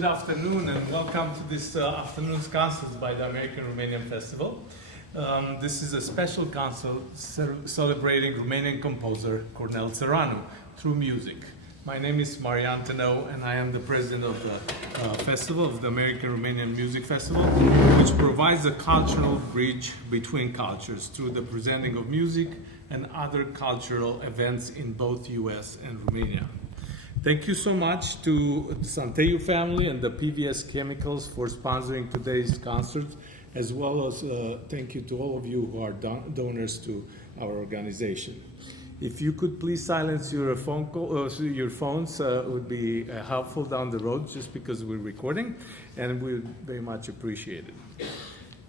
Good afternoon and welcome to this afternoon's concert by the American Romanian Festival. This is a special concert celebrating Romanian composer Cornel Țăranu through music. My name is Marian Tanau and I am the president of the festival, of the American Romanian Music Festival, which provides a cultural bridge between cultures through the presenting of music and other cultural events in both US and Romania. Thank you so much to the Santeiu family and the PVS Chemicals for sponsoring today's concert, as well as thank you to all of you who are donors to our organization. If you could please silence your your phones, it would be helpful down the road, just because we're recording, and we would very much appreciate it.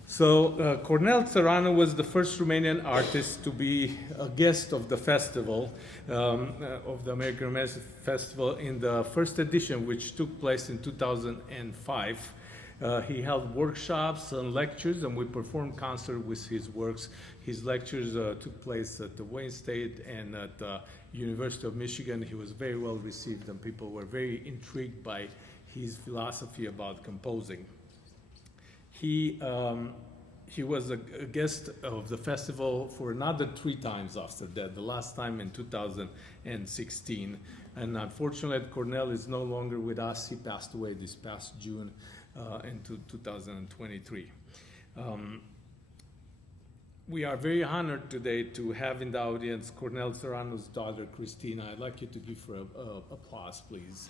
So Cornel Țăranu was the first Romanian artist to be a guest of the festival, of the American Romanian Festival in the first edition, which took place in 2005. He held workshops and lectures, and we performed concerts with his works. His lectures took place at the Wayne State and at the University of Michigan. He was very well received, and people were very intrigued by his philosophy about composing. He was a guest of the festival for another 3 times after that, the last time in 2016. And unfortunately, Cornel is no longer with us. He passed away this past June in 2023. We are very honored today to have in the audience Cornel Țăranu's daughter, Christina. I'd like you to give her applause, please.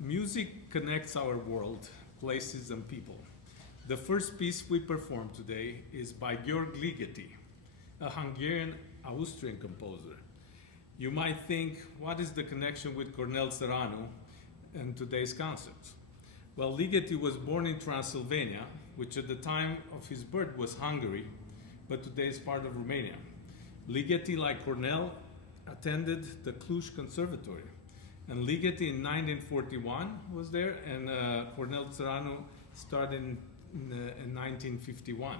Music connects our world, places, and people. The first piece we perform today is by György Ligeti, a Hungarian-Austrian composer. You might think, what is the connection with Cornel Țăranu and today's concert? Well, Ligeti was born in Transylvania, which at the time of his birth was Hungary, but today is part of Romania. Ligeti, like Cornel, attended the Cluj Conservatory. And Ligeti in 1941 was there, and Cornel Țăranu started in 1951.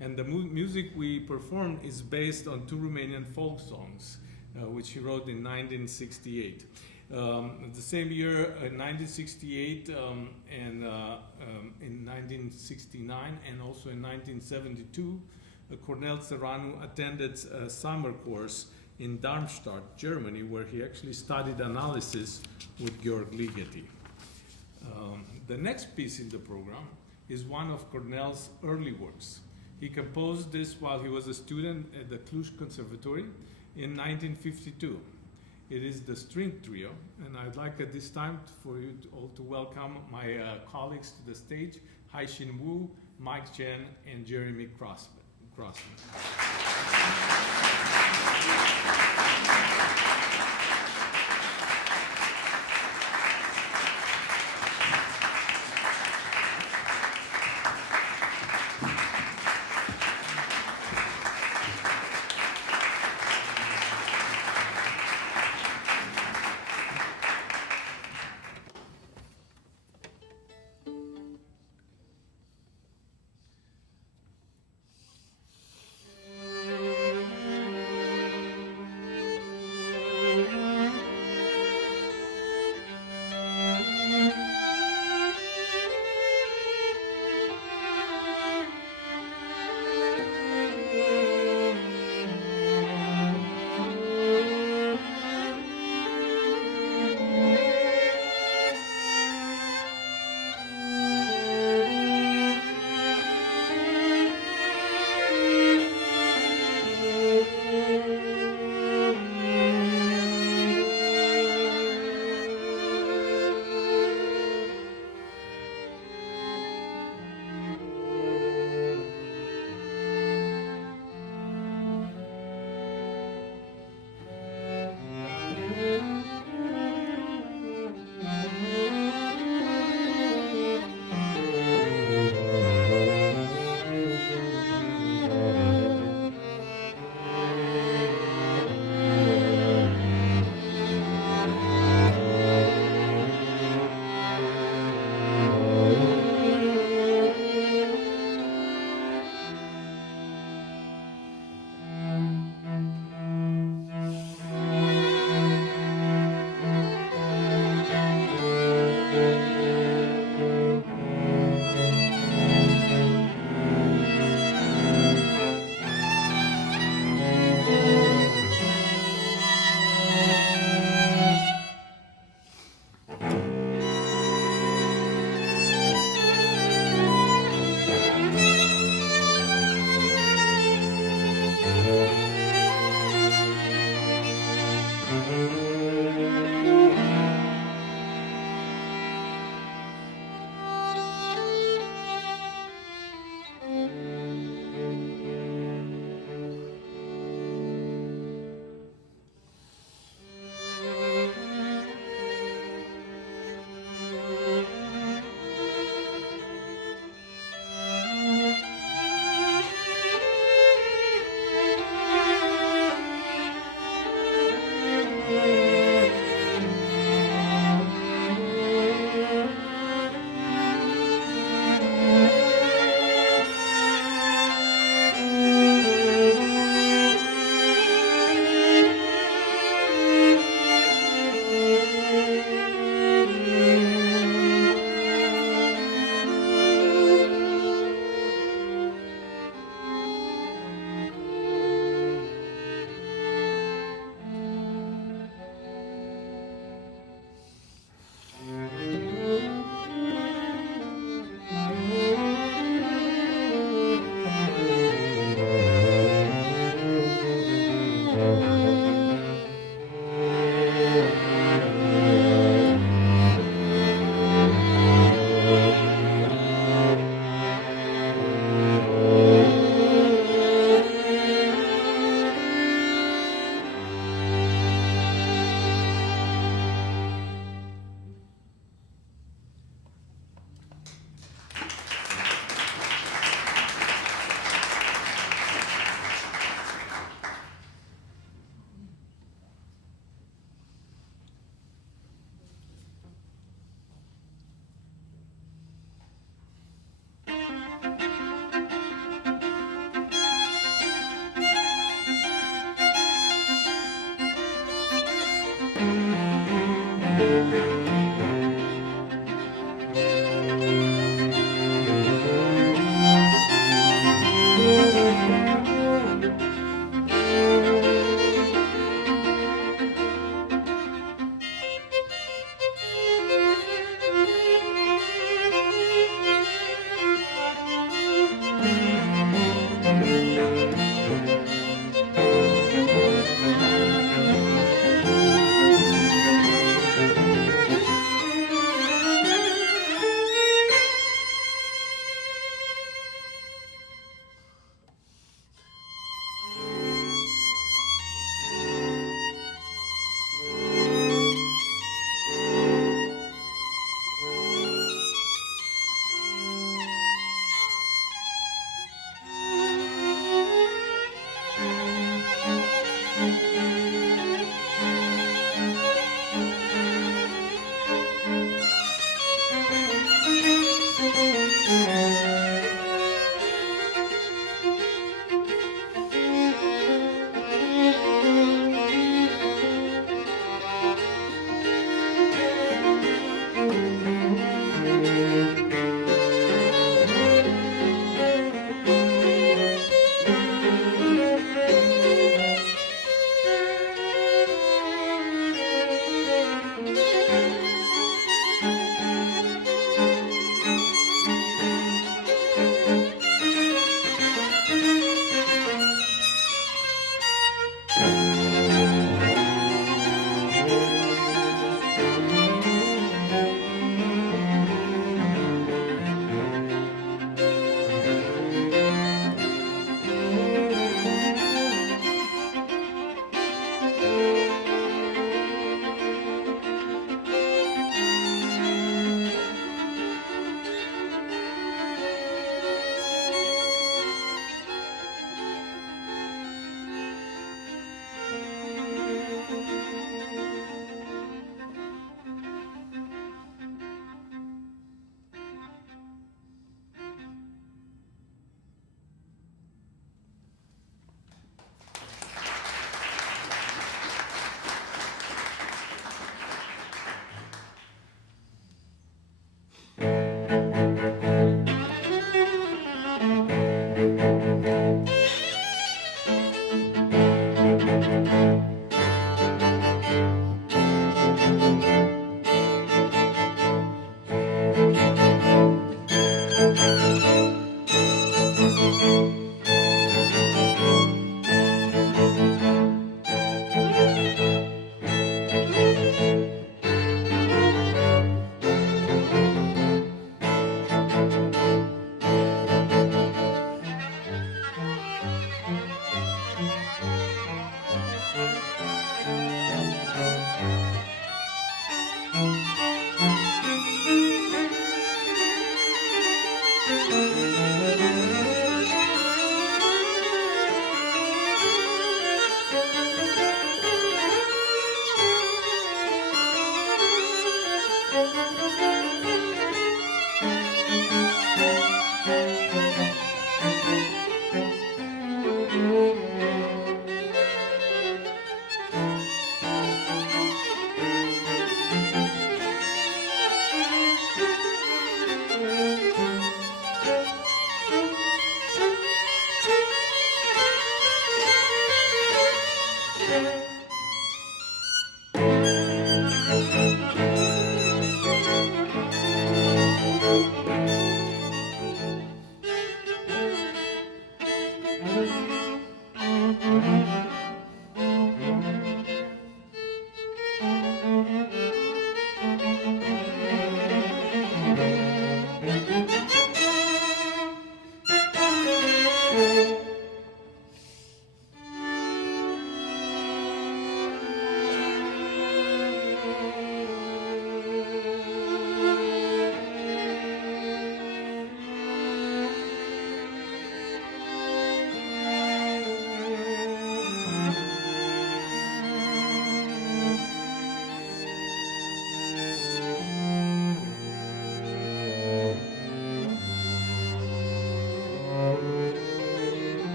And the music we performed is based on 2 Romanian folk songs, which he wrote in 1968. The same year, in 1968, and in 1969, and also in 1972, Cornel Țăranu attended a summer course in Darmstadt, Germany, where he actually studied analysis with György Ligeti. The next piece in the program is one of Cornel's early works. He composed this while he was a student at the Cluj Conservatory in 1952. It is the string trio, and I'd like at this time for you all to welcome my colleagues to the stage, Hai-Xin Wu, Mike Chen, and Jeremy Crosmer.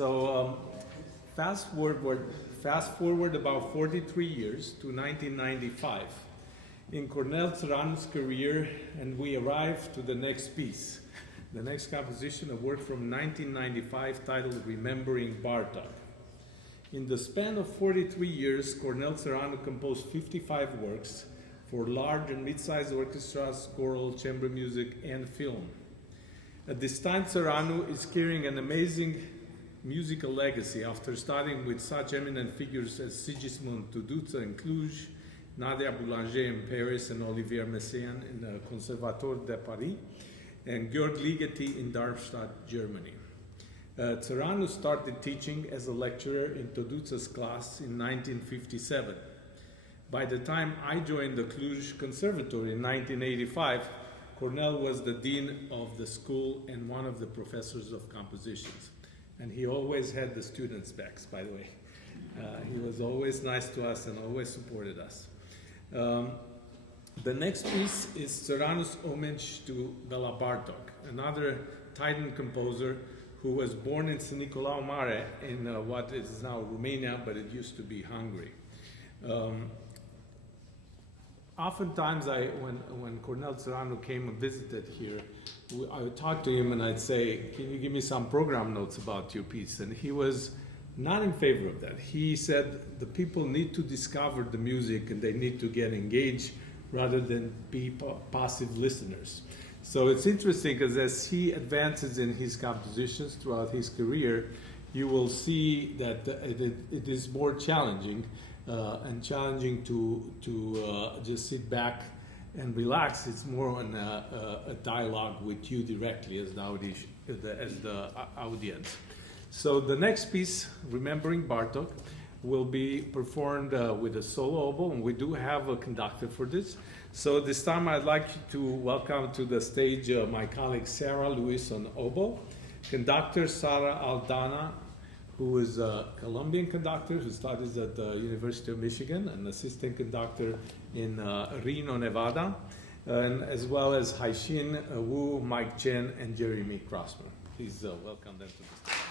So fast forward about 43 years to 1995 in Cornel Țăranu's career, and we arrive to the next piece. The next composition, a work from 1995 titled Remembering Bartók. In the span of 43 years, Cornel Țăranu composed 55 works for large and mid-sized orchestras, choral, chamber music, and film. At this time, Țăranu is carrying an amazing musical legacy after starting with such eminent figures as Sigismund Tuduță in Cluj, Nadia Boulanger in Paris, and Olivier Messiaen in the Conservatoire de Paris, and György Ligeti in Darmstadt, Germany. Țăranu started teaching as a lecturer in Tuduță's class in 1957. By the time I joined the Cluj Conservatory in 1985, Cornel was the dean of the school and one of the professors of compositions. And he always had the students' backs, by the way. He was always nice to us and always supported us. The next piece is Țăranu's homage to Bela Bartók, another Titan composer who was born in St. Nicolau Mare in what is now Romania, but it used to be Hungary. Oftentimes, when Cornel Țăranu came and visited here, I would talk to him and I'd say, can you give me some program notes about your piece? And he was not in favor of that. He said the people need to discover the music and they need to get engaged rather than be passive listeners. So it's interesting because as he advances in his compositions throughout his career, you will see that it is more challenging and challenging to just sit back and relax. It's more on a dialogue with you directly as the audience. So the next piece, Remembering Bartók, will be performed with a solo oboe, and we do have a conductor for this. So this time I'd like to welcome to the stage my colleague Sarah Lewis on oboe, conductor Sara Aldana, who is a Colombian conductor who studies at the University of Michigan, an assistant conductor in Reno, Nevada, and as well as Hai-Xin Wu, Mike Chen, and Jeremy Crosmer. Please welcome them to the stage.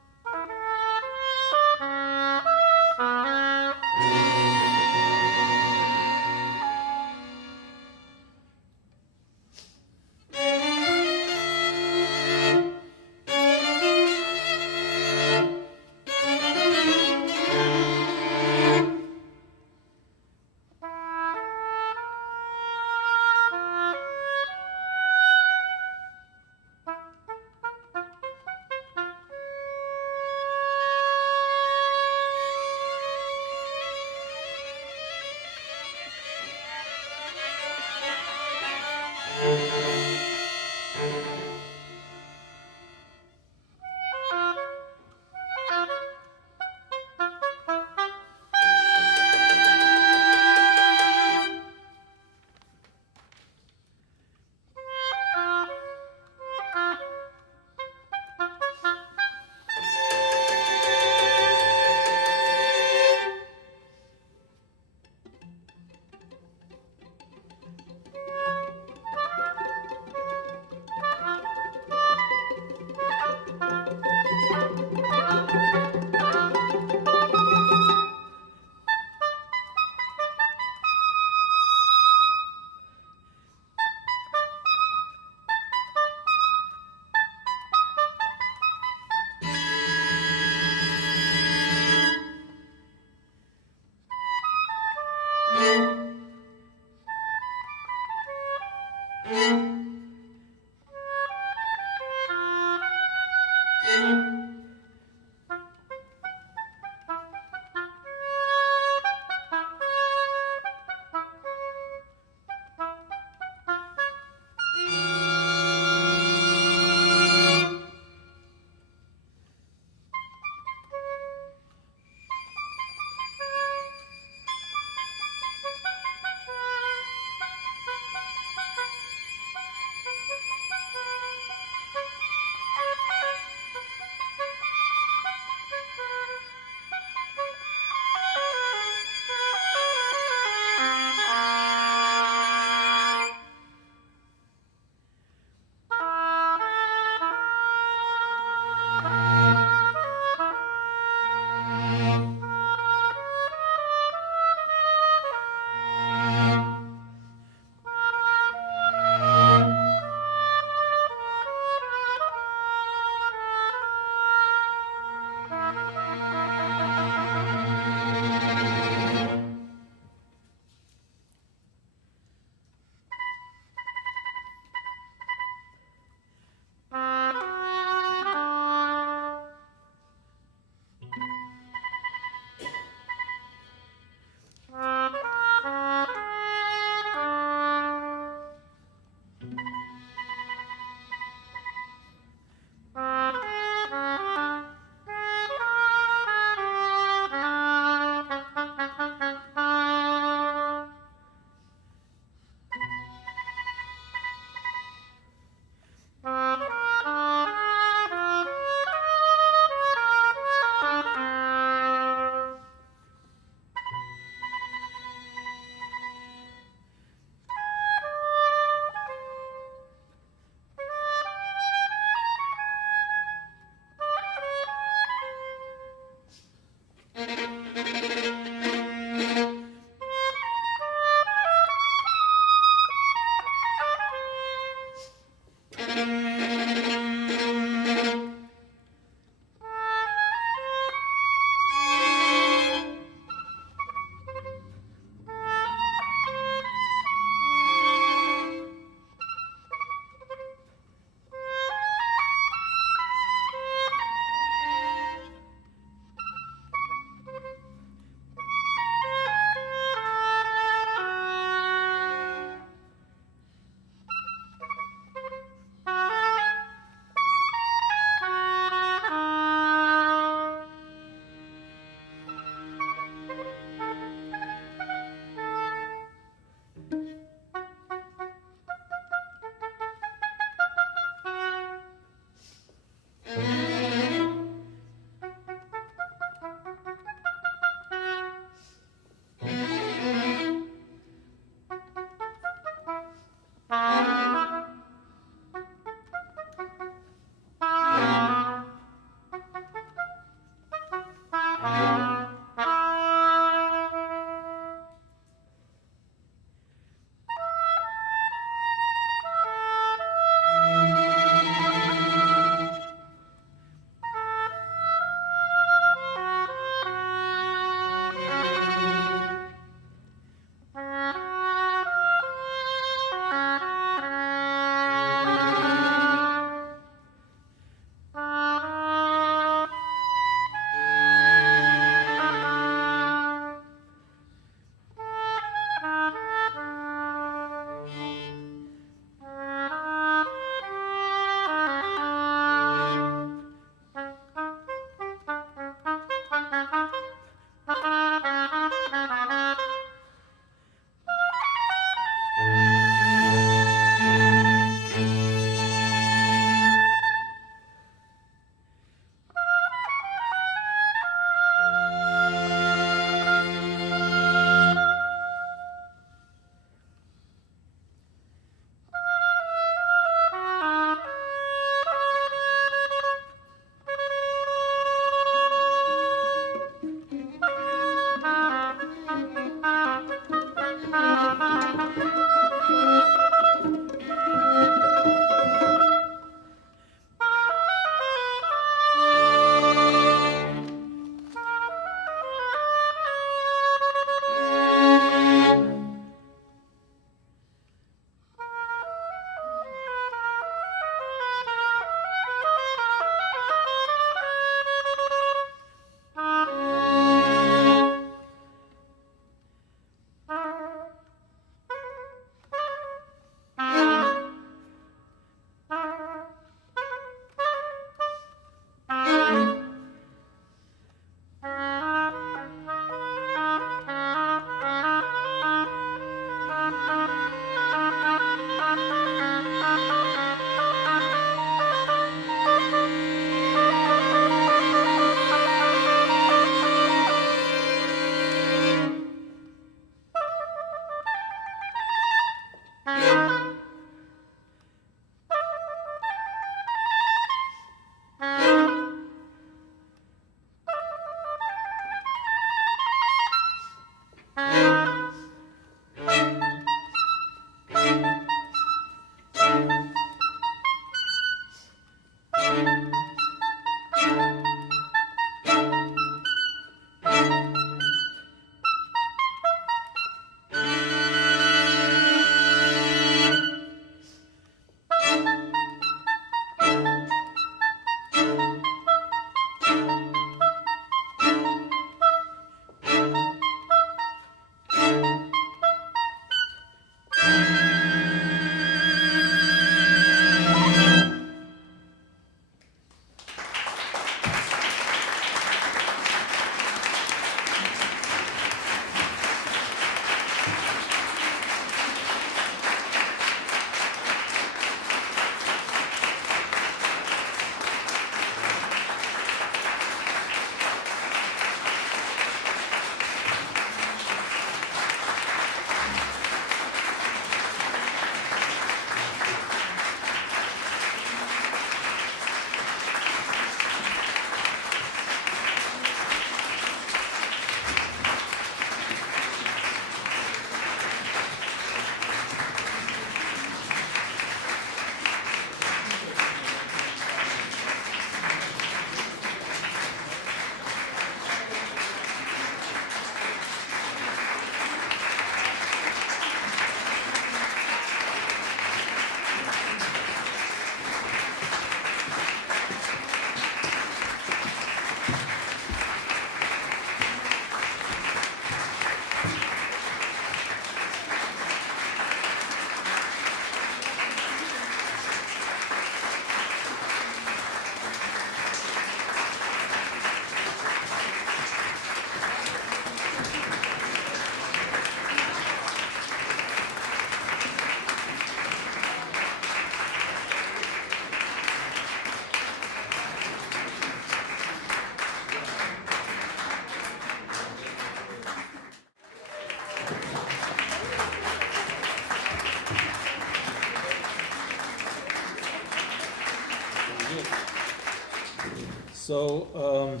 So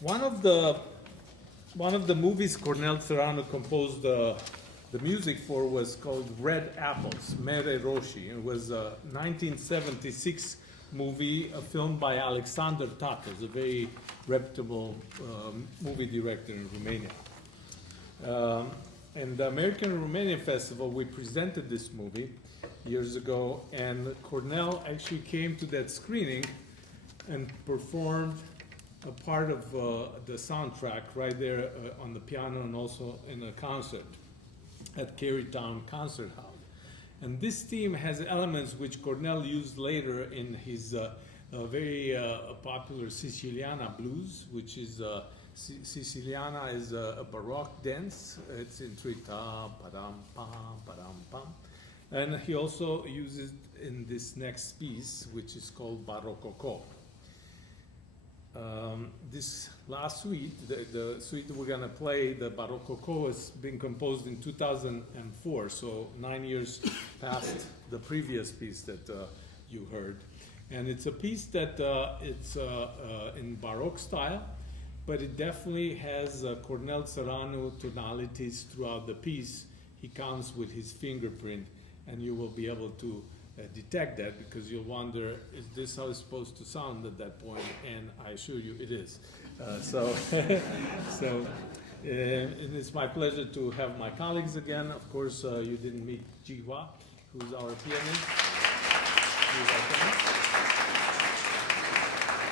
one of the movies Cornel Țăranu composed the music for was called Red Apples, Mere Roșii. It was a 1976 movie, a film by Alexander Tatas, a very reputable movie director in Romania. In the American Romanian Festival, we presented this movie years ago, and Cornel actually came to that screening and performed a part of the soundtrack right there on the piano and also in a concert at Carytown Concert Hall. And this theme has elements which Cornel used later in his very popular Siciliana blues, which is Siciliana is a Baroque dance. It's in three ta, padam, pam, padam, pam. And he also uses in this next piece, which is called Baroccoco. This last suite, the suite we're going to play, the Baroccoco, has been composed in 2004, so 9 years past the previous piece that you heard. And it's a piece that it's in Baroque style, but it definitely has Cornel Țăranu tonalities throughout the piece. He counts with his fingerprint, and you will be able to detect that, because you'll wonder, is this how it's supposed to sound at that point? And I assure you it is. And it's my pleasure to have my colleagues again. Of course, you didn't meet Zhihua, who's our pianist.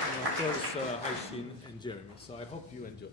And of course, Hai-Xin and Jeremy. So I hope you enjoy.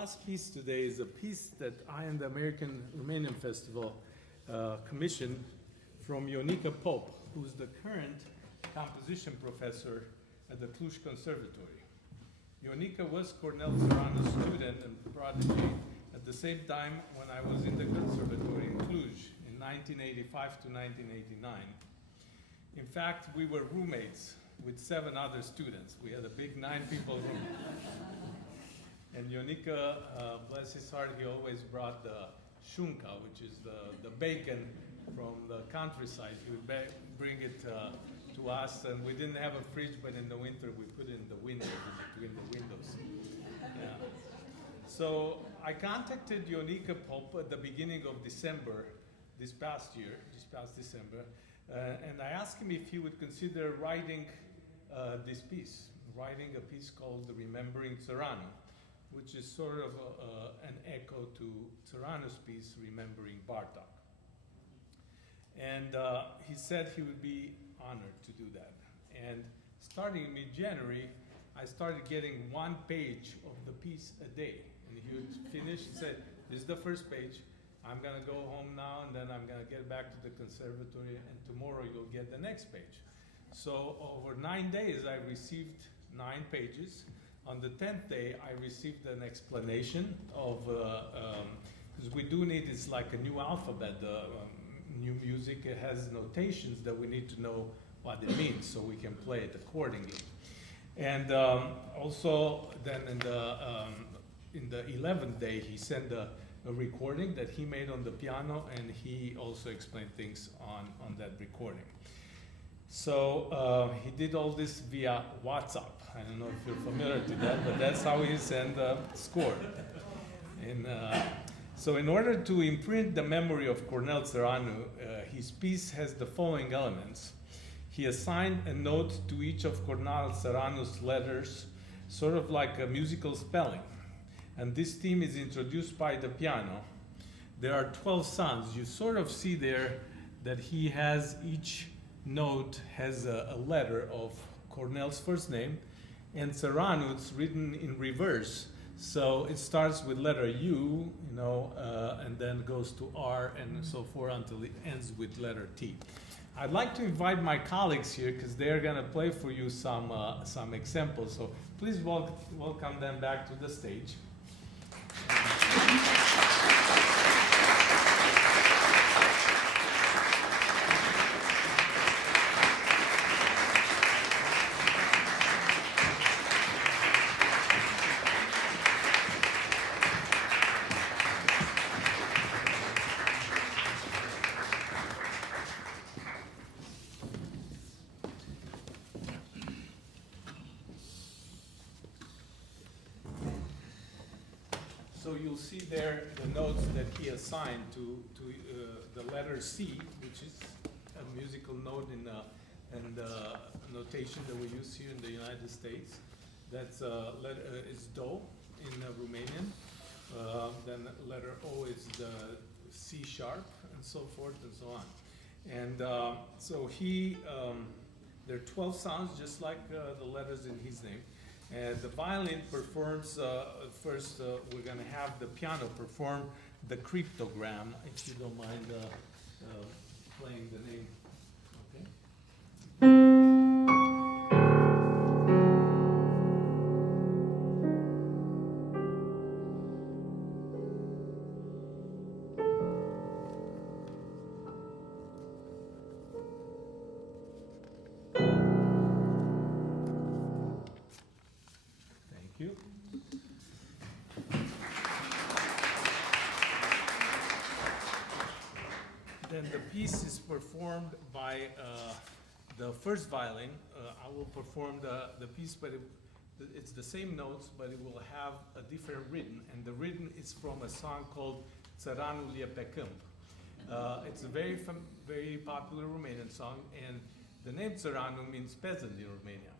last piece today is a piece that I and the American Romanian Festival commissioned from Ionică Pop, who's the current composition professor at the Cluj Conservatory. Ionică was Cornel Țăranu's student and prodigy at the same time when I was in the conservatory in Cluj in 1985 to 1989. In fact, we were roommates with 7 other students. We had a big 9-people room. And Ionică, bless his heart, he always brought the shunka, which is the bacon from the countryside. He would bring it to us, and we didn't have a fridge, but in the winter we put it in the windows, in between the windows. Yeah. So I contacted Ionică Pop at the beginning of December, this past December, and I asked him if he would consider writing this piece, writing a piece called Remembering Țăranu, which is sort of an echo to Țăranu's piece, Remembering Bartók. And he said he would be honored to do that. And starting in mid-January, I started getting 1 page of the piece a day. And he would finish and said, this is the first page, I'm gonna go home now, and then I'm gonna get back to the conservatory, and tomorrow you'll get the next page. So over 9 days, I received 9 pages. On the 10th day, I received an explanation of, because we do need, it's like a new alphabet, new music, it has notations that we need to know what it means so we can play it accordingly. And also then in the 11th day, he sent a recording that he made on the piano, and he also explained things on that recording. So he did all this via WhatsApp. I don't know if you're familiar with that, but that's how he sent the score. And so in order to imprint the memory of Cornel Țăranu, his piece has the following elements. He assigned a note to each of Cornel Țăranu's letters, sort of like a musical spelling. And this theme is introduced by the piano. There are 12 sounds. You sort of see there that he has, each note has a letter of Cornel's first name, and Țăranu, it's written in reverse. So it starts with letter U, and then goes to R and so forth until it ends with letter T. I'd like to invite my colleagues here because they're going to play for you some examples. So please welcome them back to the stage. So you'll see there the notes that he assigned to the letter C, which is a musical note in notation that we use here in the United States. That's is Do in Romanian. Then letter O is the C sharp, and so forth and so on. And so there are 12 sounds, just like the letters in his name. And the violin performs, first we're going to have the piano perform the cryptogram, if you don't mind playing the name. Okay. Then the piece is performed by the first violin. I will perform the piece, but it's the same notes, but it will have a different rhythm. And the rhythm is from a song called Țăranu lie pe câmp. It's a very popular Romanian song, and the name Țăranu means peasant in Romania.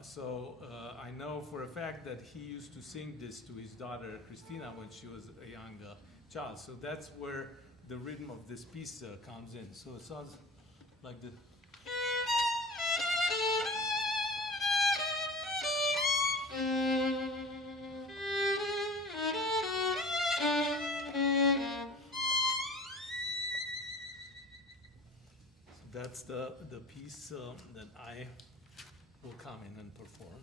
So I know for a fact that he used to sing this to his daughter Cristina when she was a young child. So that's where the rhythm of this piece comes in. So it sounds like the. That's the piece that I will come in and perform.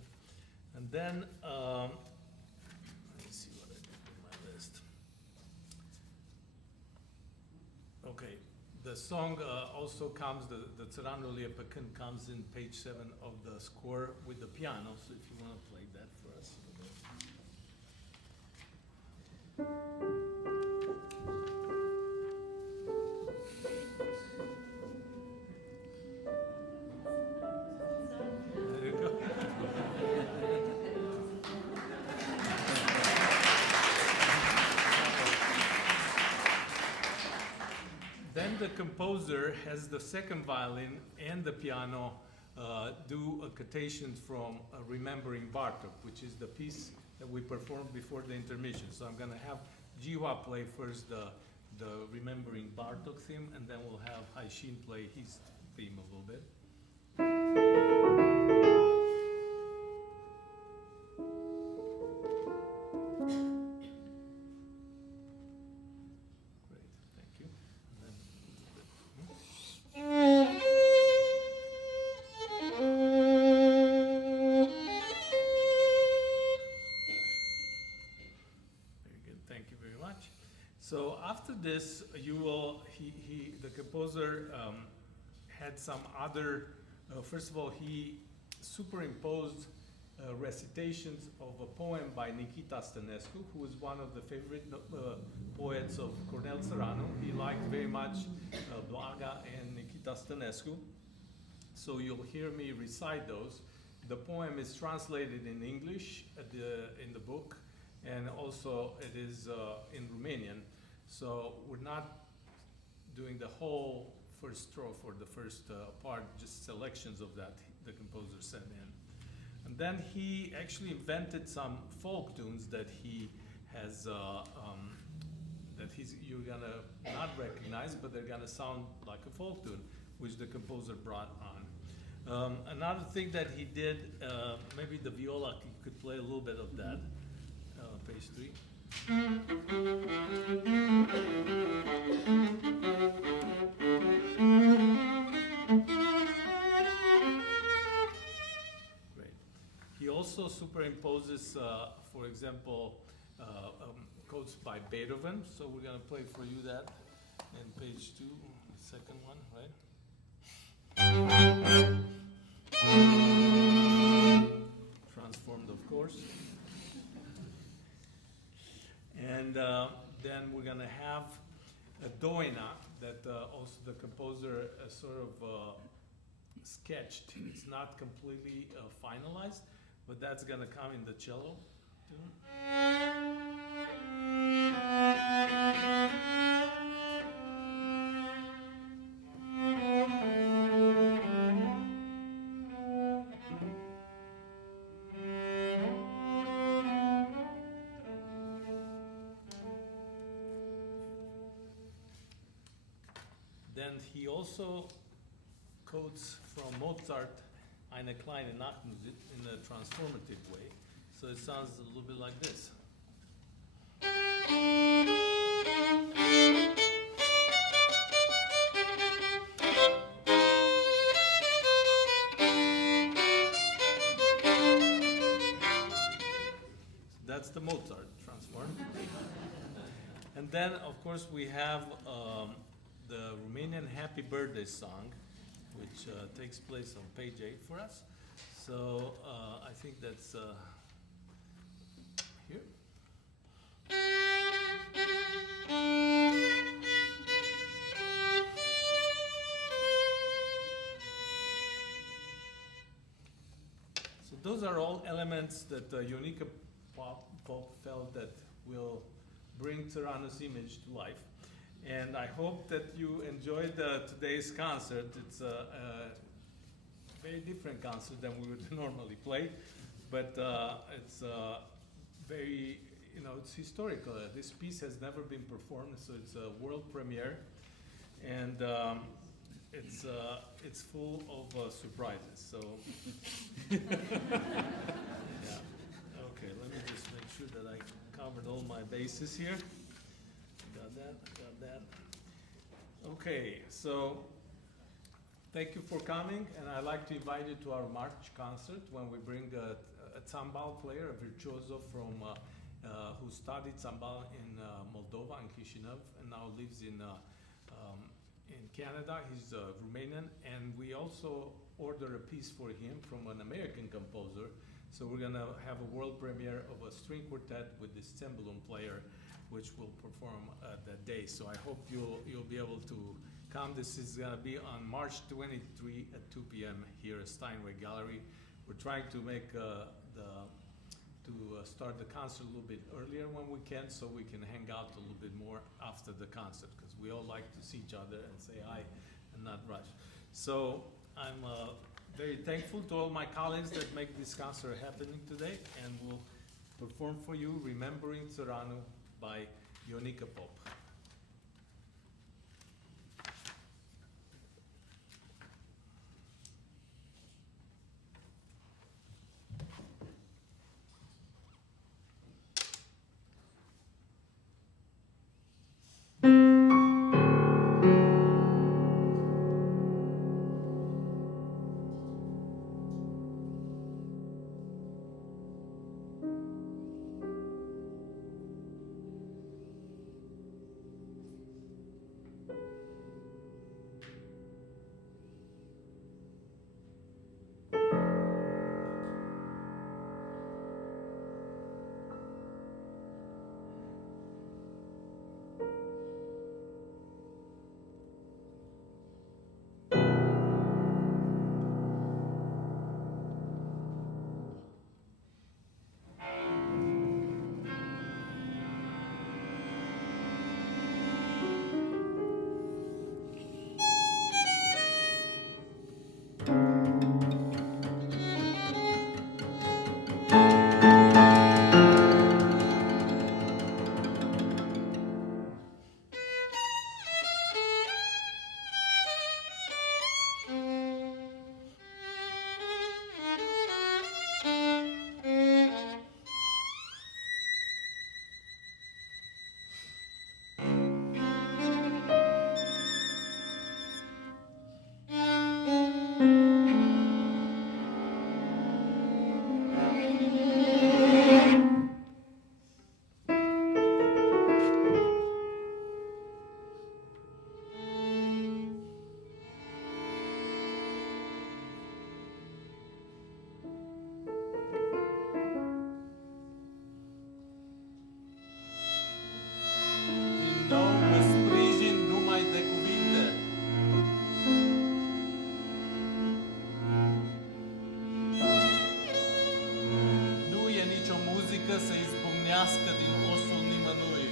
And then, let me see what I did with my list. Okay, the song also comes, the Țăranu Liepăcând comes in page 7 of the score with the piano, so if you want to play that for us. There you go. Then the composer has the second violin and the piano do a quotation from Remembering Bartók, which is the piece that we performed before the intermission. So I'm going to have Zhihua play first the Remembering Bartók theme, and then we'll have Hai-Xin play his theme a little bit. So after this, you will, the composer had some other, first of all, he superimposed recitations of a poem by Nikita Stănescu, who is one of the favorite poets of Cornel Țăranu. He liked very much Blaga and Nikita Stănescu. So you'll hear me recite those. The poem is translated in English in the book, and also it is in Romanian. So we're not doing the whole first strophe or the first part, just selections of that the composer sent in. And then he actually invented some folk tunes that he has, you're gonna not recognize, but they're gonna sound like a folk tune, which the composer brought on. Another thing that he did, maybe the viola, you could play a little bit of that, page 3. Great. He also superimposes, for example, quotes by Beethoven. So we're going to play for you that in page 2, the second one, right? Transformed, of course. And then we're going to have a doina that also the composer sort of sketched. It's not completely finalized, but that's going to come in the cello tune. Then he also quotes from Mozart eine kleine Nachtmusik in a transformative way. So it sounds a little bit like this. That's the Mozart transform. And then, of course, we have the Romanian Happy Birthday song, which takes place on page 8 for us. So I think that's here. So those are all elements that Ionică Pop felt that will bring Țăranu's image to life. And I hope that you enjoyed today's concert. It's a very different concert than we would normally play, but it's very, it's historical. This piece has never been performed, so it's a world premiere, and it's full of surprises. So, yeah. Okay, let me just make sure that I covered all my bases here. Got that. Okay, so Thank you for coming, and I'd like to invite you to our March concert when we bring a tzambal player, a virtuoso from who studied tzambal in Moldova and Chisinau, and now lives in Canada. He's Romanian, and we also order a piece for him from an American composer. So we're gonna have a world premiere of a string quartet with this cembalo player, which will perform that day. So I hope you'll be able to come. This is gonna be on March 23 at 2 p.m. here at Steinway Gallery. We're trying to make start the concert a little bit earlier when we can, so we can hang out a little bit more after the concert, because we all like to see each other and say hi and not rush. So I'm very thankful to all my colleagues that make this concert happening today, and we'll perform for you Remembering Țăranu by Ionică Pop. Să izbucnească din osul nimănui.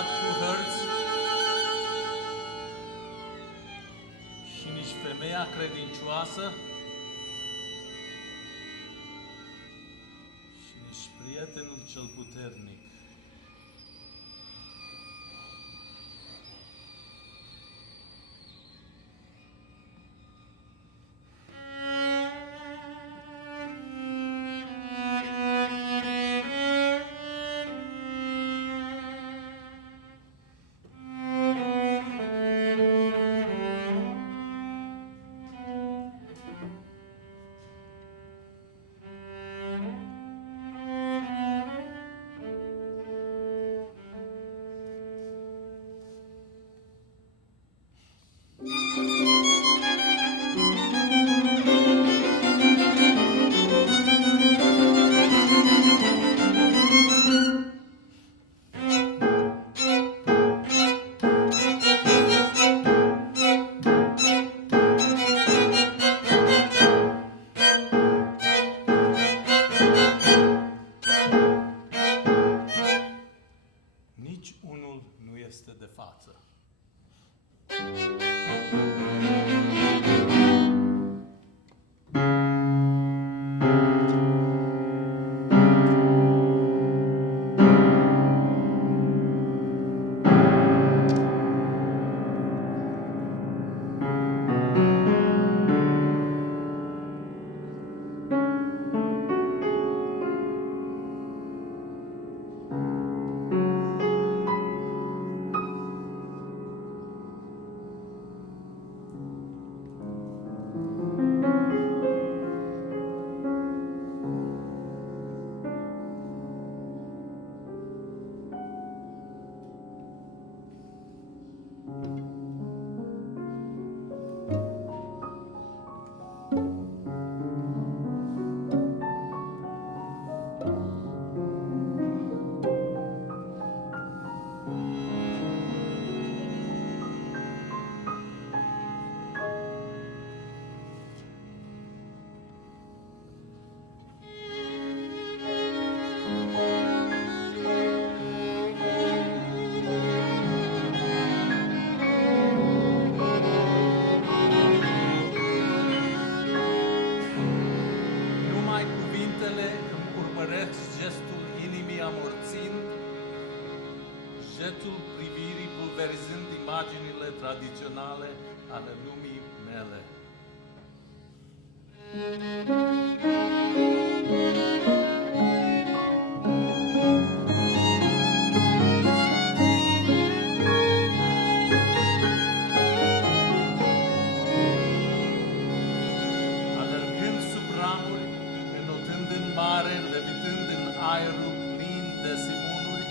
îmbrăcat cu hărți și nici femeia credincioasă și nici prietenul cel puternic. Jetul privirii pulverizând imaginile tradiționale ale lumii mele. Alergând sub ramuri, înotând în mare, levitând în aerul plin de simunuri,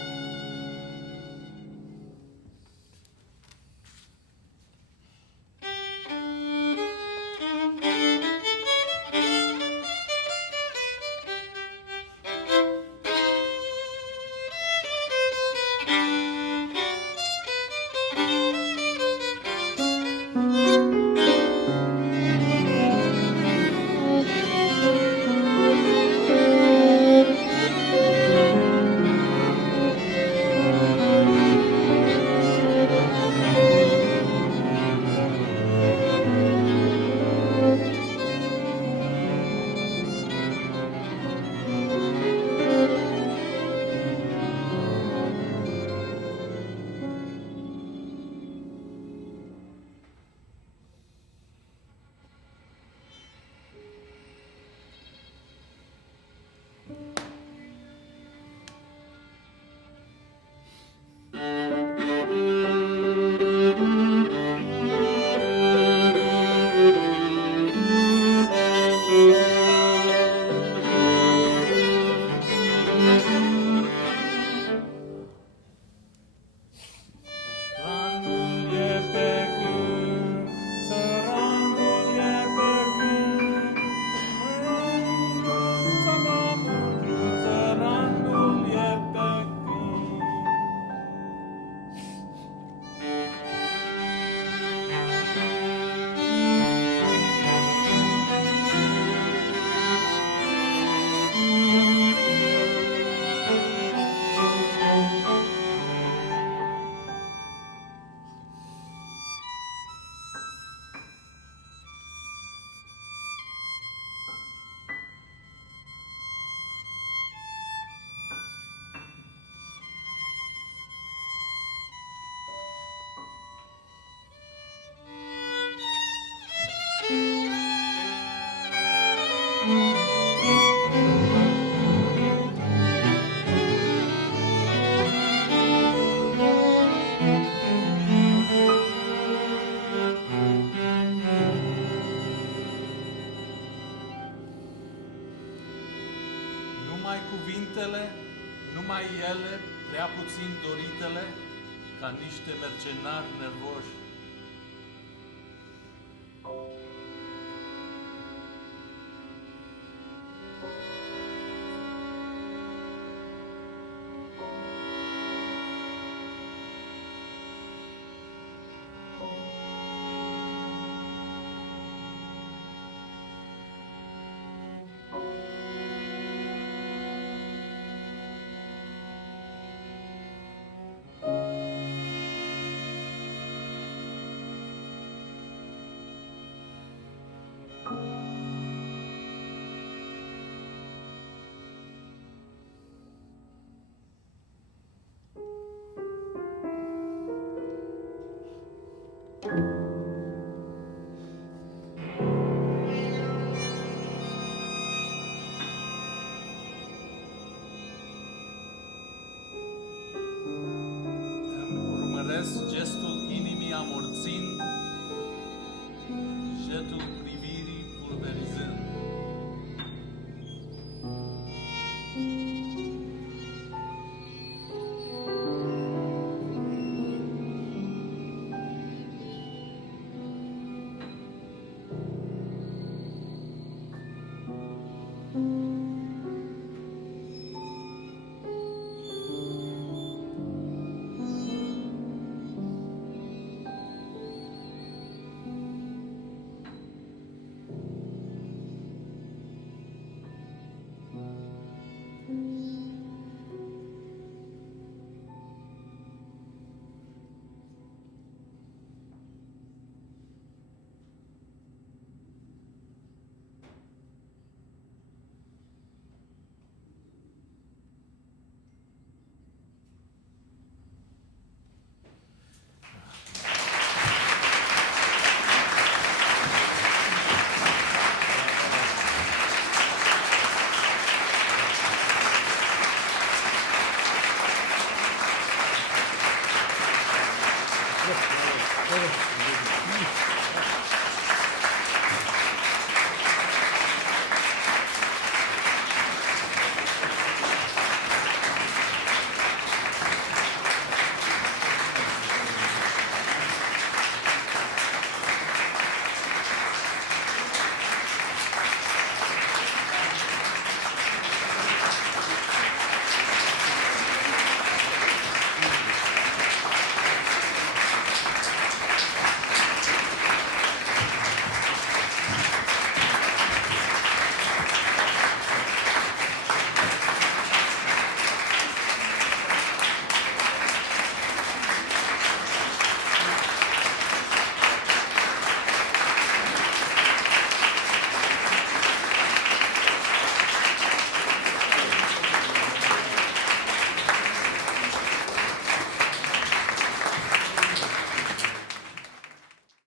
numai ele, prea puțin doritele, ca niște mercenari nervoși. Gestul inimii amorțind, jetul privirii pulverizând.